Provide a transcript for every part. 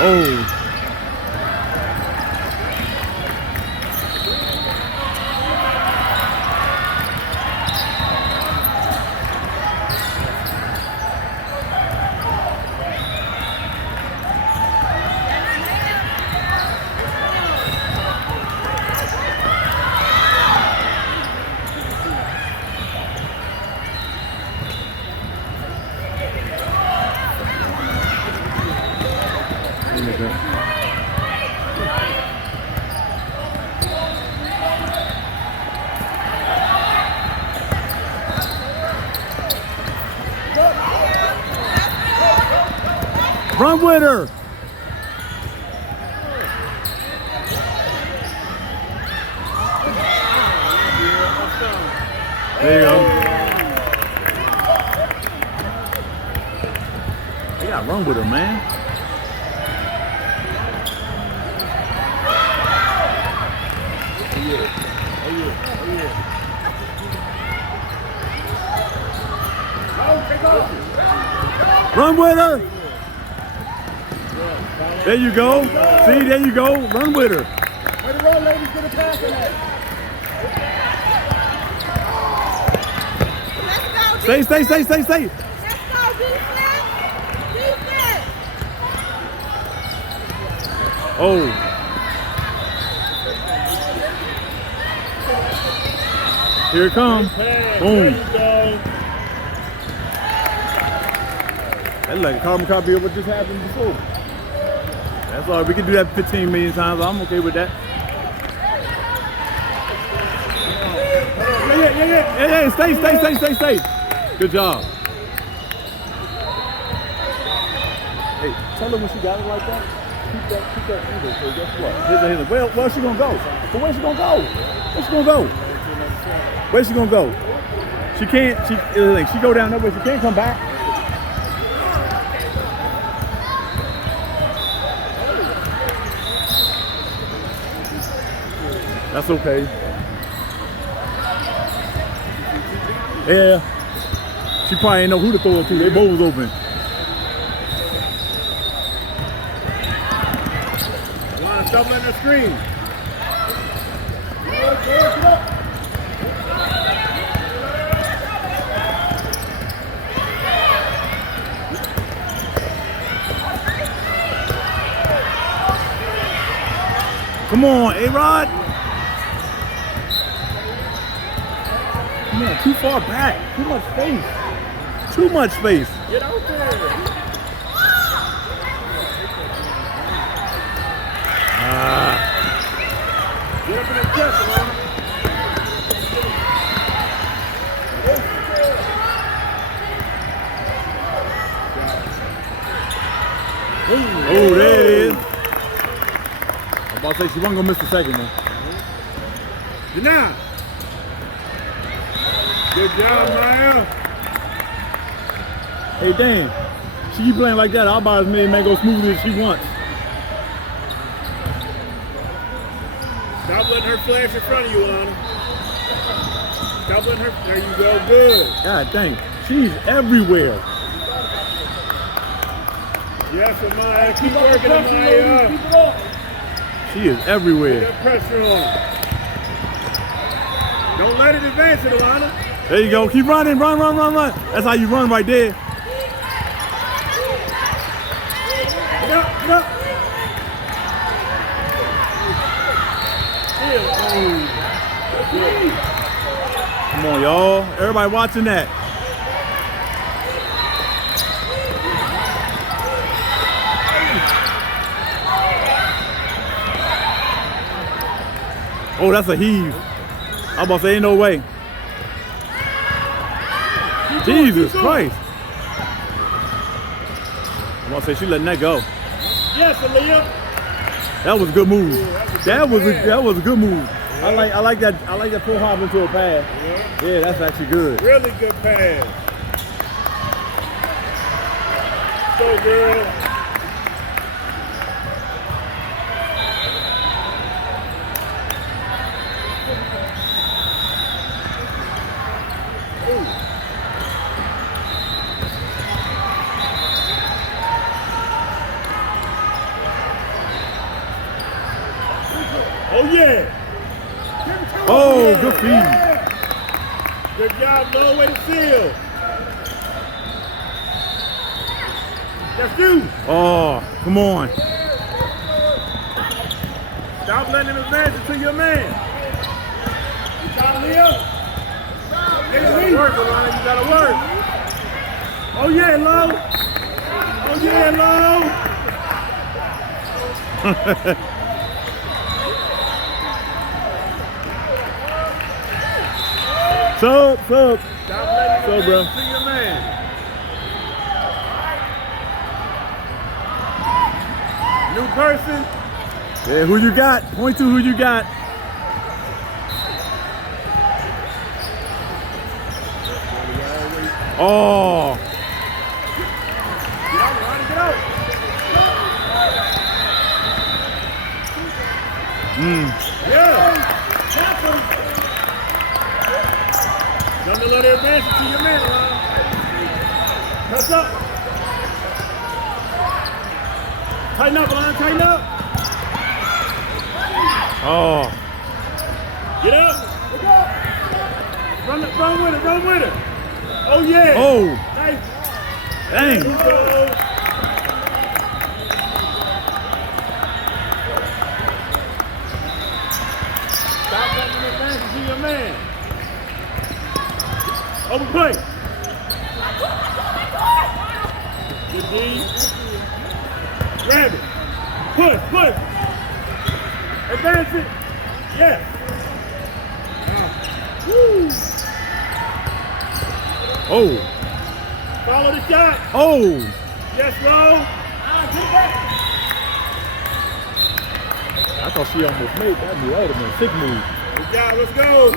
Oh. Run with her. There you go. You gotta run with her, man. Run with her. There you go. See, there you go. Run with her. Way to run, ladies. Get a pass on that. Stay. Let's go, defense. Defense. Oh. Here it comes. Boom. That's like a carbon copy of what just happened before. That's all. We can do that 15 million times. I'm okay with that. Yeah. Stay. Good job. Hey, tell her when she got it like that. Keep that either. So guess what? Here's a. Where's she gonna go? So where's she gonna go? Where's she gonna go? She can't. She go down there, but she can't come back. That's okay. Yeah. She probably ain't know who to throw it to. They both was open. Doubling the screen. Get up. Come on, A-Rod. Come on, too far back. Too much space. Get out there. Get up in the chest, man. Oh, there it is. I'm about to say she wasn't gonna miss the second one. Now. Good job, Maya. Hey, Dan, she keep playing like that. I'll buy as many mango smoothies as she wants. Stop letting her flash in front of you, Lana. Stop letting her. There you go. Good. God dang, she's everywhere. Yes, Amaya. Keep working, Amaya. Keep it up. She is everywhere. Put that pressure on. Don't let it advance it, Alana. There you go. Keep running. Run. That's how you run right there. Get up. Come on, y'all. Everybody watching that. Oh, that's a heave. I'm about to say, ain't no way. Jesus Christ. I'm about to say, she letting that go. Yes, Aaliyah. That was a good move. That was a good move. Yeah. I like that pull hop into a pass. Yeah, that's actually good. Really good pass. So good. yeah. Oh, good feed. Good job, Low. Way to seal. That's you. Oh, come on. Stop letting him advance it to your man. You gotta live. You gotta work, Alana. You gotta work. Oh, yeah, Low. Oh, yeah, Low. Sub. Stop letting him So, bro. advance it to your man. New person. Yeah, who you got? Point to who you got. Oh. Get out, Ronnie, get out. Yeah. Don't let her advance it to your man, Alana. Press up. Tighten up, Alana, tighten up. Oh. Get up. Run with it, run with it. Oh, yeah. Oh. Nice. Dang. Go. Stop letting him advance it to your man. Open play. Good D. Grab it. Push. Advance it. Yes. Woo. Oh. Follow the shot. Oh. Yes, Low. I thought she almost made that move. That would have been a sick move. Good job. Let's go.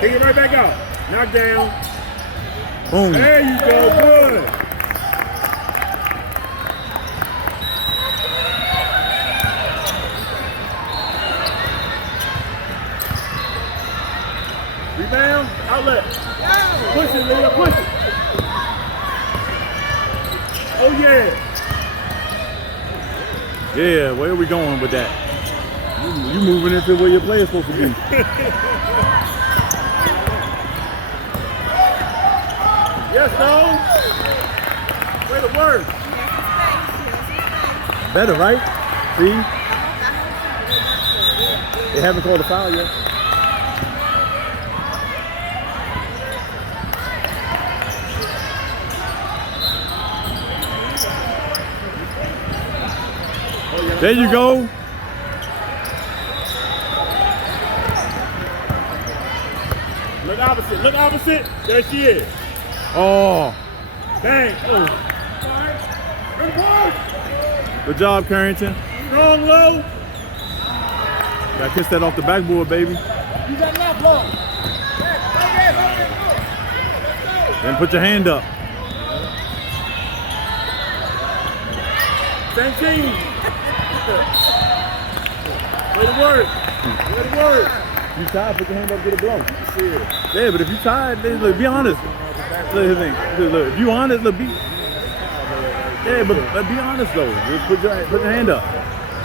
Kick it right back out. Knock down. Boom. There you go. Good. Rebound. Outlet. Push it, Leah. Push it. Oh, yeah. Yeah, where are we going with that? You moving into where your player's supposed to be. Yes, no. Way to work. Better, right? See? They haven't called a foul yet. There you go. Look opposite. Look opposite. There she is. Oh, Bang. Oh. good job, Carrington. Strong low. Gotta kiss that off the backboard, baby. You got enough, Low. Then put your hand up. Same team. Way to work. Way to work. You tired, put your hand up, get a blow. Yeah, but if you tired, then look, be honest. Look, if you honest, look, be. Yeah, but be honest though. Just put your hand up.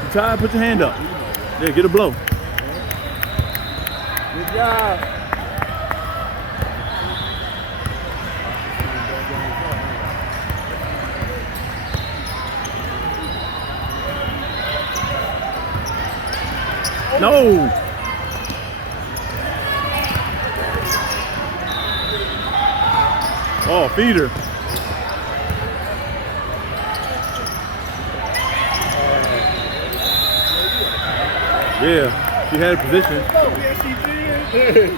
You tired, put your hand up. Yeah, get a blow. Good job. No. Oh, feeder. Yeah, she had a position. Yes, she did.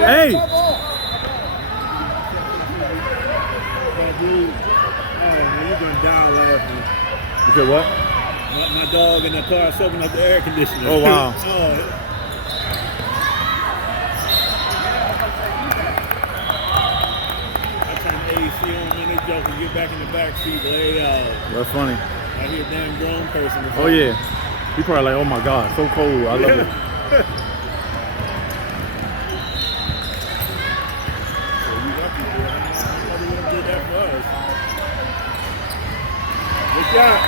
Hey! You're gonna die laughing. You said what? My dog in the car soaking up the air conditioner. Oh, wow. I turn the AC on, man, they jokers get back in the back seat, lay out. That's funny. I hear a damn grown person. Oh yeah. He probably like, oh my God, so cold. I love it. Good job.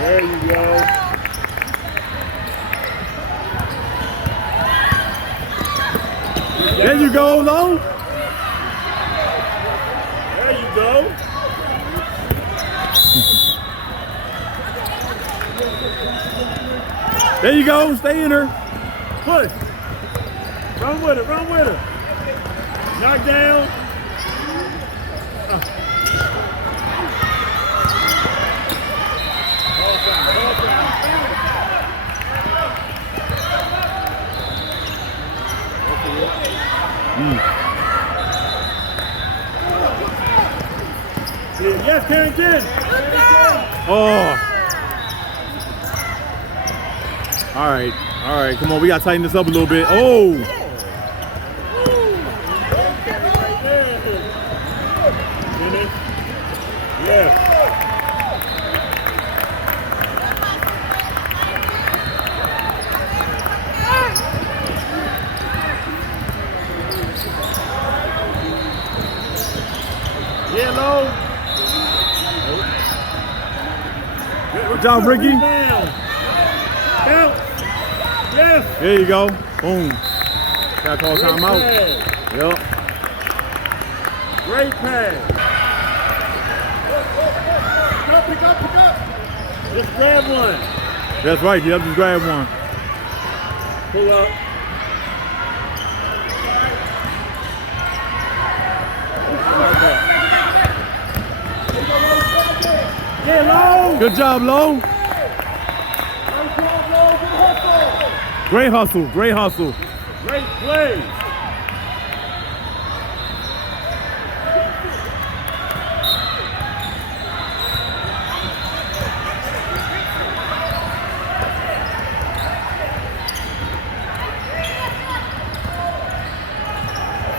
There you go. There you go, Lo. There you go. There you go. Stay in her. Push. Run with it. Run with it. Knock down. Yes, Carrington. Oh. All right. All right. Come on. We got to tighten this up a little bit. Oh. Yeah. Yeah, low. Good job, Ricky. Down. Count. Yes. There you go. Boom. Got to call timeout. Yep. Great pass. Pick up. Just grab one. That's right. Yep, just grab one. Pull up. Yeah, low. Good job, Lo. Great hustle. Great hustle. Great play.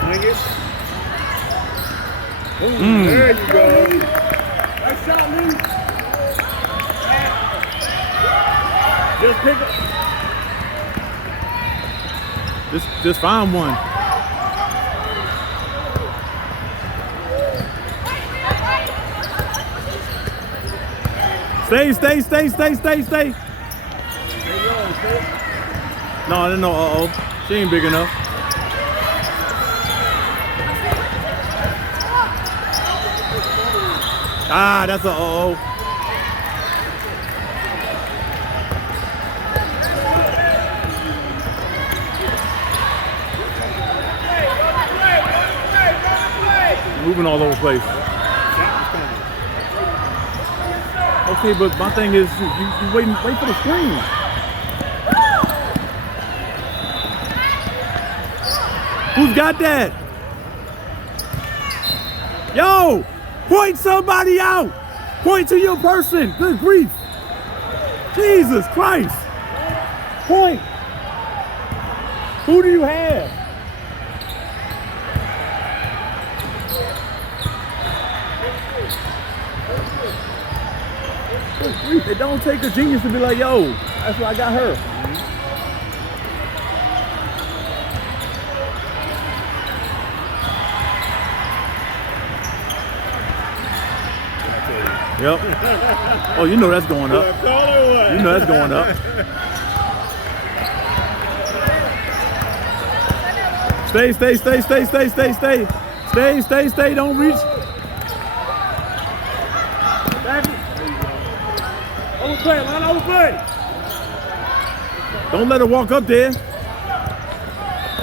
Swing it. Ooh, there you go. Nice shot, Lee. Just pick up. Just find one. Stay. No, I didn't know. Uh-oh. She ain't big enough. Ah, that's a uh-oh. Moving all over the place. Okay, but my thing is, you wait for the screen. Who's got that? Yo, point somebody out. Point to your person. Good grief. Jesus Christ. Point. Who do you have? It don't take a genius to be like, yo, that's why I got her. Yep. Oh, you know that's going up. You know that's going up. Stay. Stay. Don't reach. Overplay, line overplay. Don't let her walk up there.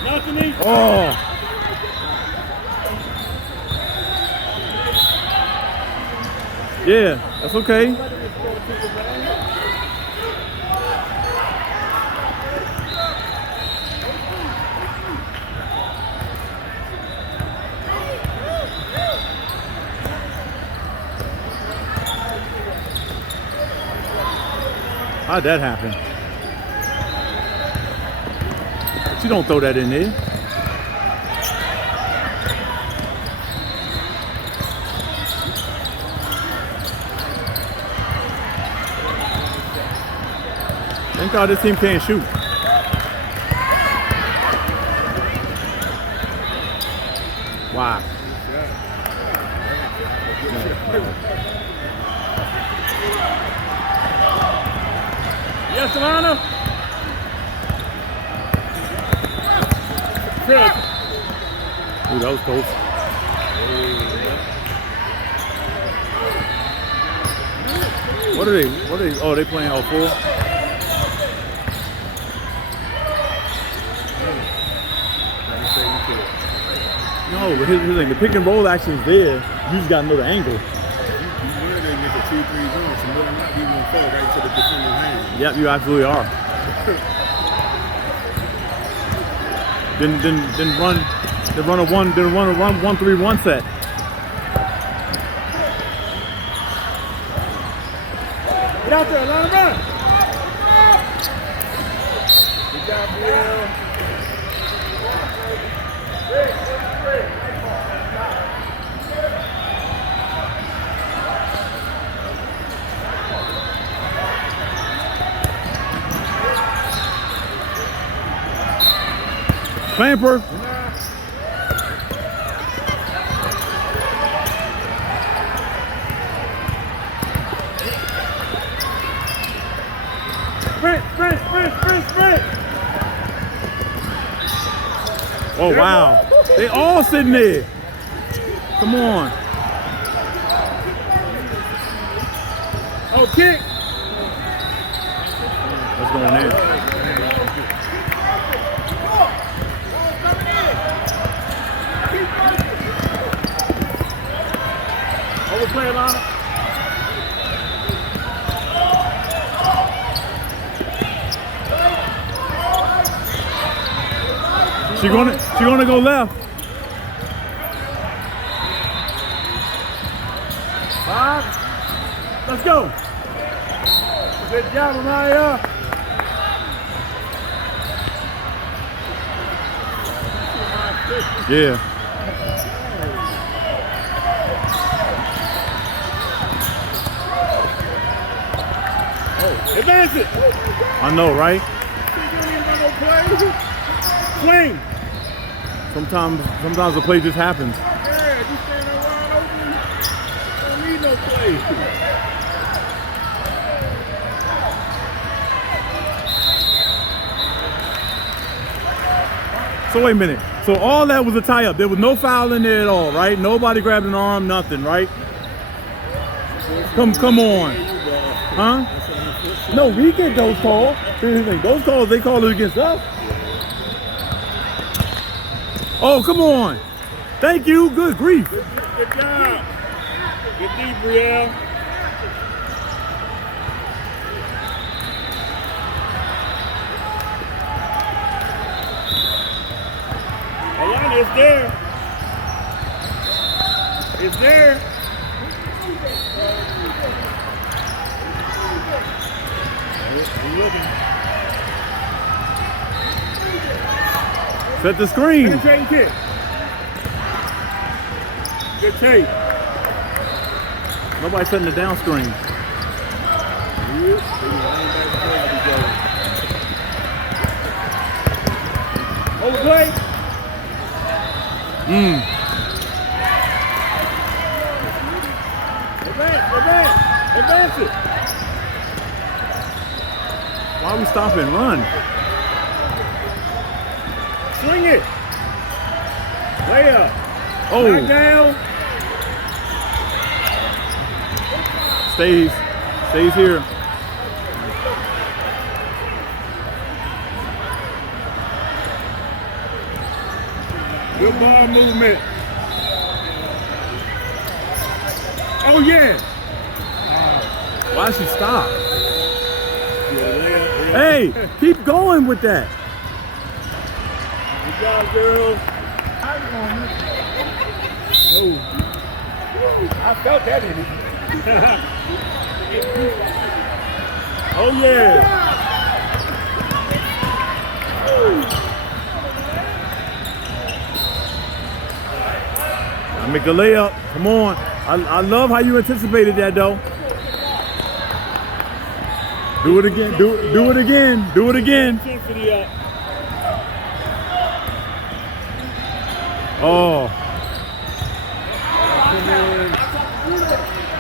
Nothing easy. Oh. Yeah, that's okay. How'd that happen? She don't throw that in there. Thank God this team can't shoot. Wow. Yes, Alana. Chris. Ooh, that was close. What are they? Oh, they playing all four? No, but here's the thing. The pick and roll action's there. You just gotta know the angle. You know they make a 2-3 zone, so more than not, you gonna fall right to the defender's hand. Yep, you absolutely are. then run a 1-3-1 set. Get out there, let him run. Good job, Bill. Clamper. Sprint. Oh, wow. They all sitting there. Come on. Oh, kick. What's going in? Overplay, Alana. She gonna go left. 5. Let's go. Good job, Amaya. Yeah. Advance it. I know, right? Swing. Sometimes the play just happens. Yeah, you stand there wide open. Don't need no play. So wait a minute. So all that was a tie-up. There was no foul in there at all, right? Nobody grabbed an arm, nothing, right? Come on. Huh? No, we get those calls. Here's the thing. Those calls, they call it against us. Oh, come on. Thank you. Good grief. Good job. Good deep, Brielle. Alana, it's there. It's there. We're looking. Set the screen. Penetrating kick. Good tape. Nobody setting the down screen. Overplay. Advance it. Why we stop and run? Swing it. Layup. Oh. Knock down. Stays here. Good ball movement. Oh yeah. Why she stop? Hey, keep going with that. Good job, girls. Oh. I felt that in it. Oh yeah. I make the layup. Come on. I love how you anticipated that though. Do it again. Do it again. Do it again. Intensity up. Oh.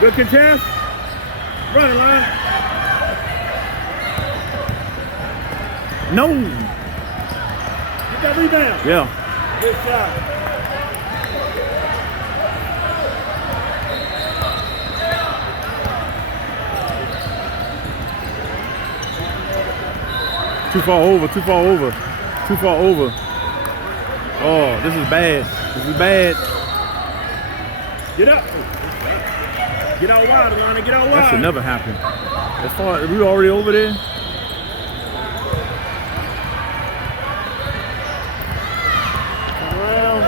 Good contest. Run it, line. No. Get that rebound. Yeah. Good shot. Too far over. Too far over. Too far over. Oh, this is bad. This is bad. Get up. Get out wide, Alana. Get out wide. That should never happen. As far as we already over there. Around.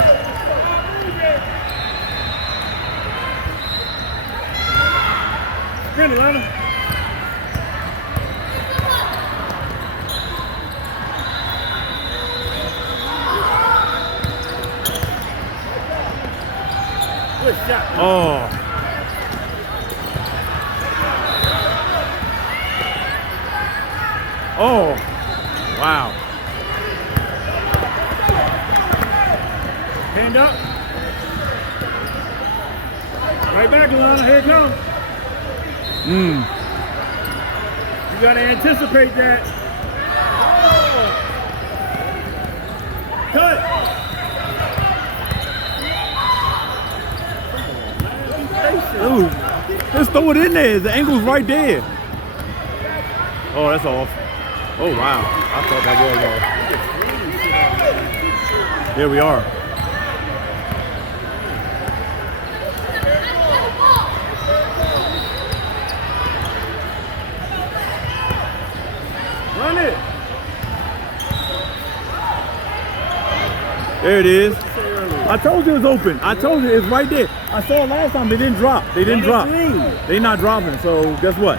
Sprint, Alana. Good shot. Oh. Oh. Wow. Hand up. Right back, Alana. Here it comes. You got to anticipate that. Cut. Ooh. Just throw it in there. The angle's right there. Oh, that's off. Oh, wow. I thought that was off. Here we are. Run it. There it is. I told you it was open. I told you it's right there. I saw it last time. They didn't drop. They didn't drop. They're not dropping. So guess what?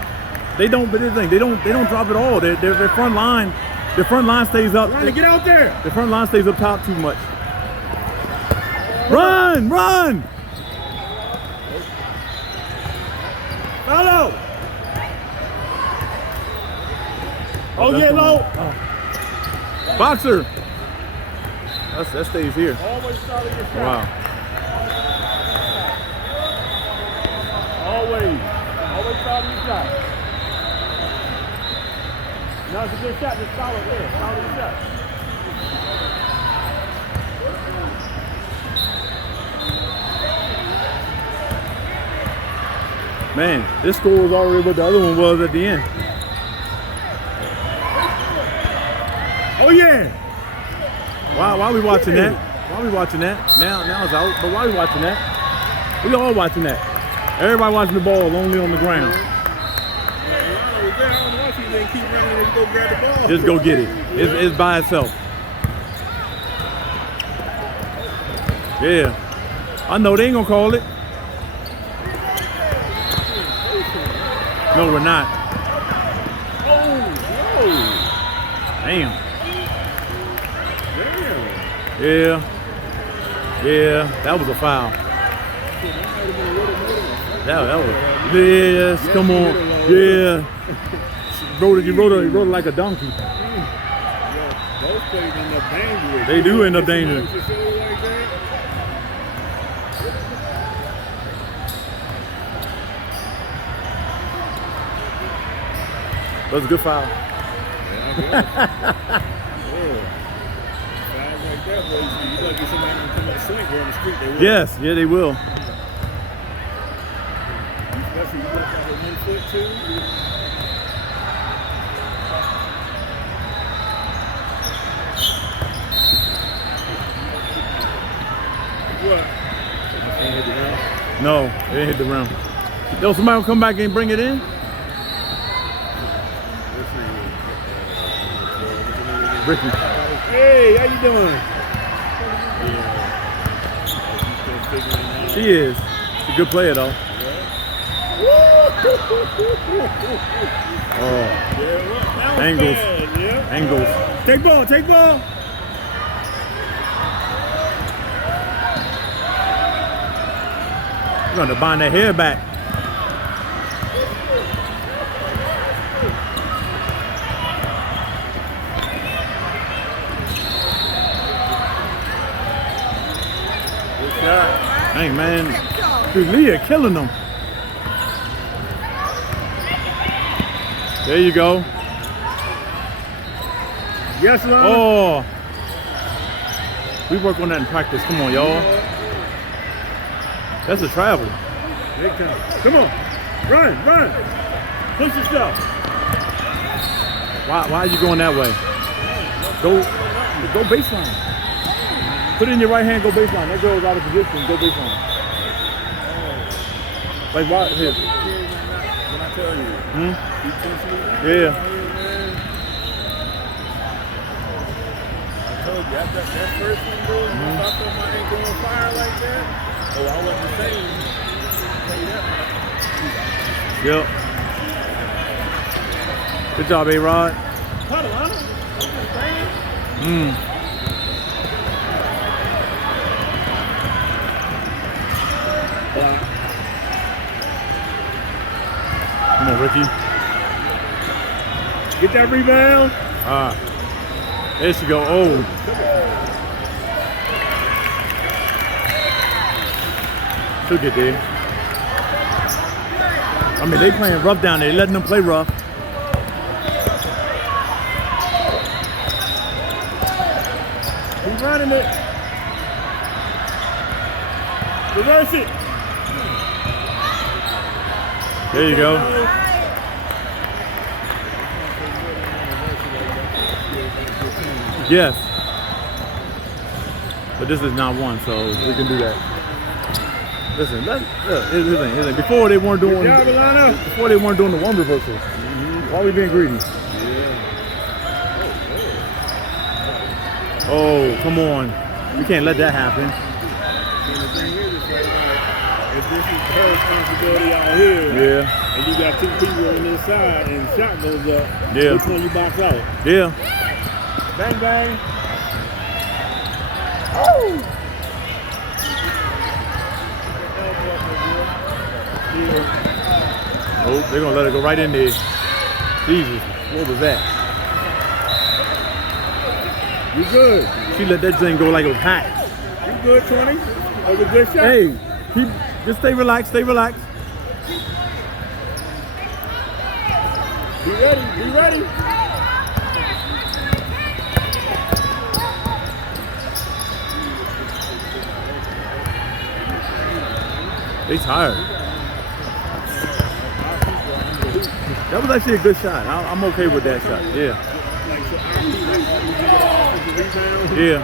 They don't. But this thing, they don't drop at all. Their front line. Their front line stays up. Run it. Get out there. The front line stays up top too much. Run! Run! Follow. Oh, yeah, low. Boxer. That stays here. Always start with your shot. Wow. Always start with your shot. No, it's a good shot. Just follow there. Follow the shot. Man, this score was already what the other one was at the end. Oh, yeah. Why are we watching that? Why are we watching that? Now it's out, but why are we watching that? We all watching that. Everybody watching the ball only on the ground. Just go get it. It's by itself. Yeah. I know they ain't gonna call it. No, we're not. Damn. Yeah. Yeah, that was a foul. That was. Yes, come on. Yeah. You rode it like a donkey. Those plays end up dangerous. They do end up dangerous. That was a good foul. Yes, yeah, they will. Especially you got that with 1 foot too. What? No, they didn't hit the rim. Yo, somebody will come back and bring it in? Ricky. Hey, how you doing? She is. She's a good player though. Oh. Angles. Angles. Take ball, take ball. You're going to bind that hair back. Dang, man. Dude, Leah killing them. There you go. Yes, Lon. Oh. We work on that in practice. Come on, y'all. That's a travel. Big time. Come on. Run. Push yourself. Why are you going that way? Go baseline. Put it in your right hand, go baseline. That girl's out of position, go baseline. Like, why? Here. When I tell you. Yeah. I told you, after that first one, bro, I thought my ankle on fire like that. Oh, I wasn't the same. Tell you that. Yep. Good job, A-Rod. Cut it, huh? Come on, Ricky. Get that rebound. There she go. Oh. She'll get there. I mean, they playing rough down there. They letting them play rough. He's running it. Reverse it. There you go. Yes. But this is not one, so we can do that. Listen, listen. Before they weren't doing the one reversal. Why are we being greedy? Oh, come on. We can't let that happen. And the thing is, it's like, if this is her responsibility out here, and you got two people on this side and the shot goes up, which one you box out? Yeah. Bang, bang. Oh! Oh, they're gonna let it go right in there. Jesus, what was that? You good. She let that thing go like it was hot. You good, 20? That was a good shot. Hey, just stay relaxed, stay relaxed. Be ready, be ready. They tired. That was actually a good shot. I'm okay with that shot. Yeah. Yeah.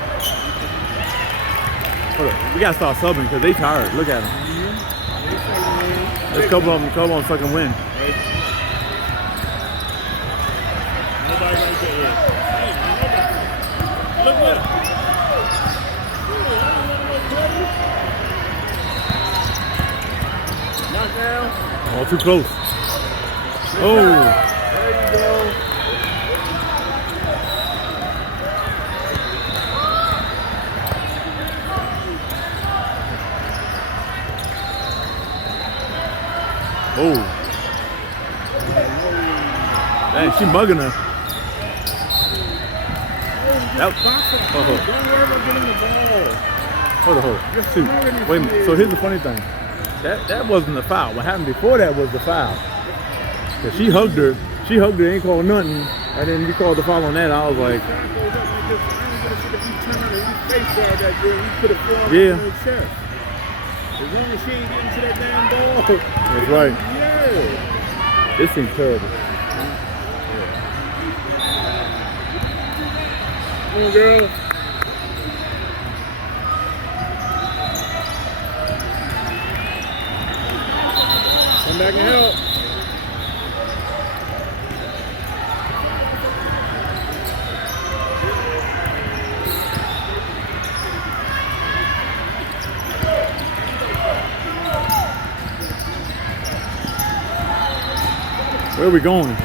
Hold up. We gotta start subbing because they tired. Look at them. There's a couple of them fucking win. Nobody right there yet. Look what? Knockdown. Oh, too close. Oh. There you go. Oh. Dang, she mugging her. That, Don't worry about getting the ball. hold on. Shoot. Wait a minute. So here's the funny thing. That wasn't the foul. What happened before that was the foul. Cause she hugged her, ain't called nothing, and then you called the foul on that. I was like, yeah. As long as she ain't getting to that damn ball. That's right. Yeah. This seems terrible. Come on, girl. Come back and help. Where are we going?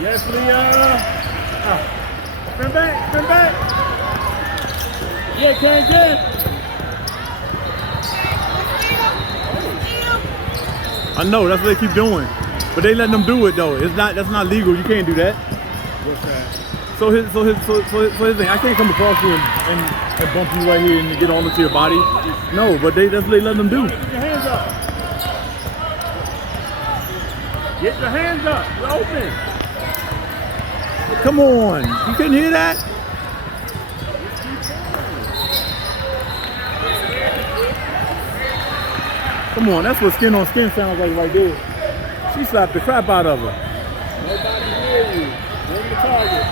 Yes, Leah. Spin back, spin back. Yeah, can. I know, that's what they keep doing. But they letting them do it though. That's not legal. You can't do that. What's that? his thing. I can't come across you and bump you right here and get all into your body. No, but that's what they let them do. Get your hands up. Get your hands up. You're open. Come on, you couldn't hear that? Come on, that's what skin on skin sounds like right there. She slapped the crap out of her. Nobody hear you. Bring the target.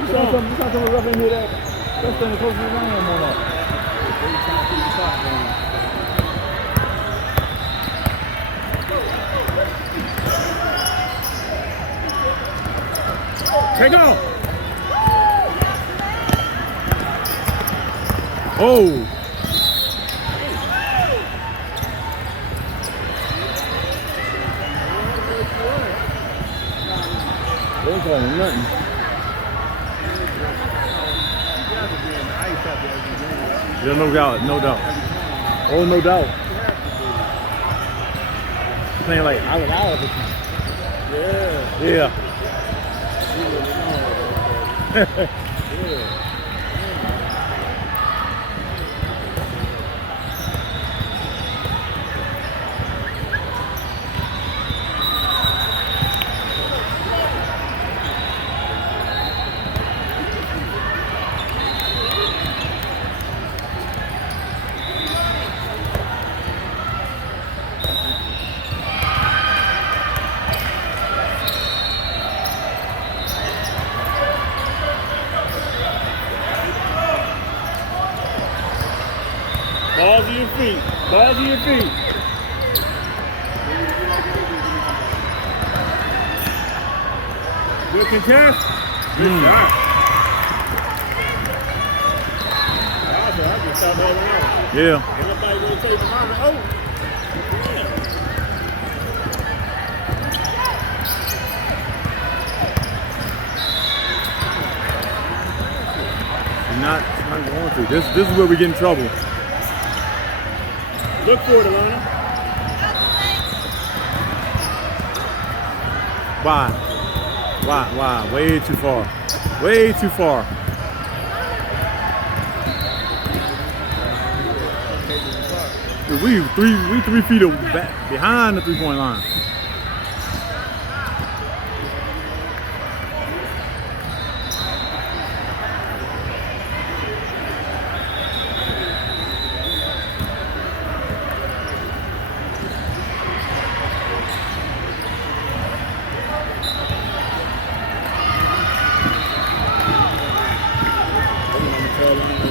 You saw something rough in here that thing was supposed to be around him on that. Take off. Oh. They ain't calling nothing. Yeah, no doubt, no doubt. Oh, no doubt. Playing like I was out of it. Yeah. Balls to your feet. Balls to your feet. Good contest. Good shot. I just stopped holding on. Yeah. Ain't nobody rotating the monitor. Oh. Not going to. This is where we get in trouble. Look for it, Alana. Why? Way too far. Way too far. We 3 feet back behind the 3-point line.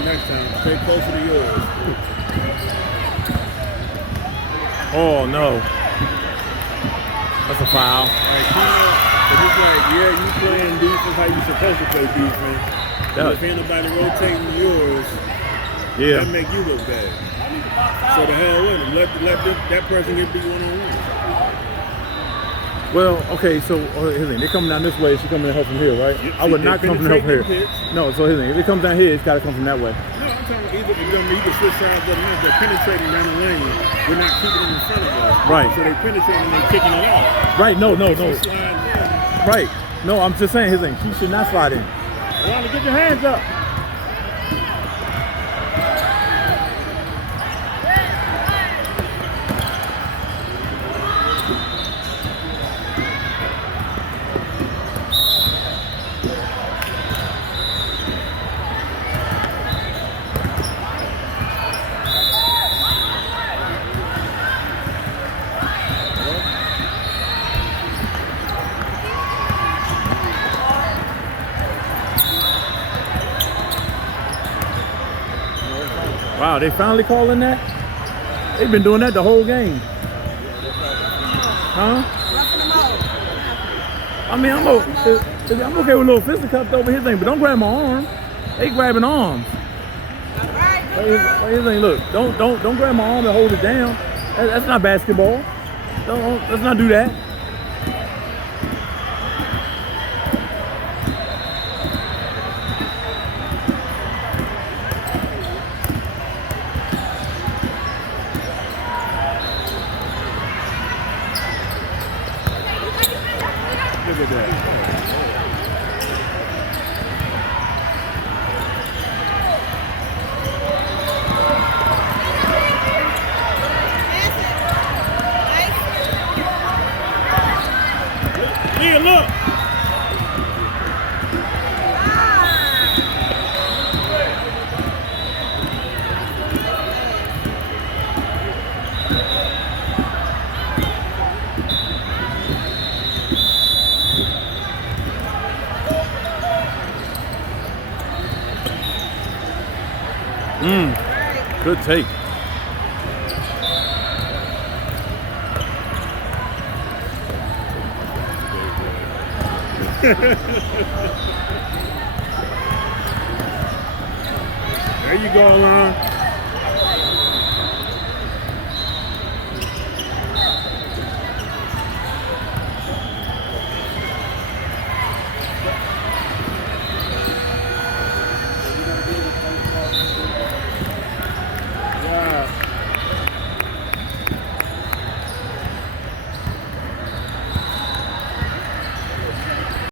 Next time, stay closer to yours. Oh no. That's a foul. It's like, yeah, you playing defense how you supposed to play defense. If ain't nobody rotating yours, that make you look bad. So the hell with him. Let that person get beat one-on-one. Well, okay, so they coming down this way, she coming to help from here, right? I would not come from help here. No, so if it comes down here, it's got to come from that way. No, I'm talking about either switch sides of the net. They're penetrating down the lane. We're not keeping them in front of us. Right. So they penetrating and they're kicking it out. Right, no. Right. No, I'm just saying his thing. She should not slide in. Alana, get your hands up. Wow, they finally calling that? They've been doing that the whole game. Huh? I mean, I'm okay with a little fisticuffs over his thing, but don't grab my arm. They grabbing arms. His thing, look, don't grab my arm and hold it down. That's not basketball. Let's not do that. Look at that. Good take. There you go, Alon.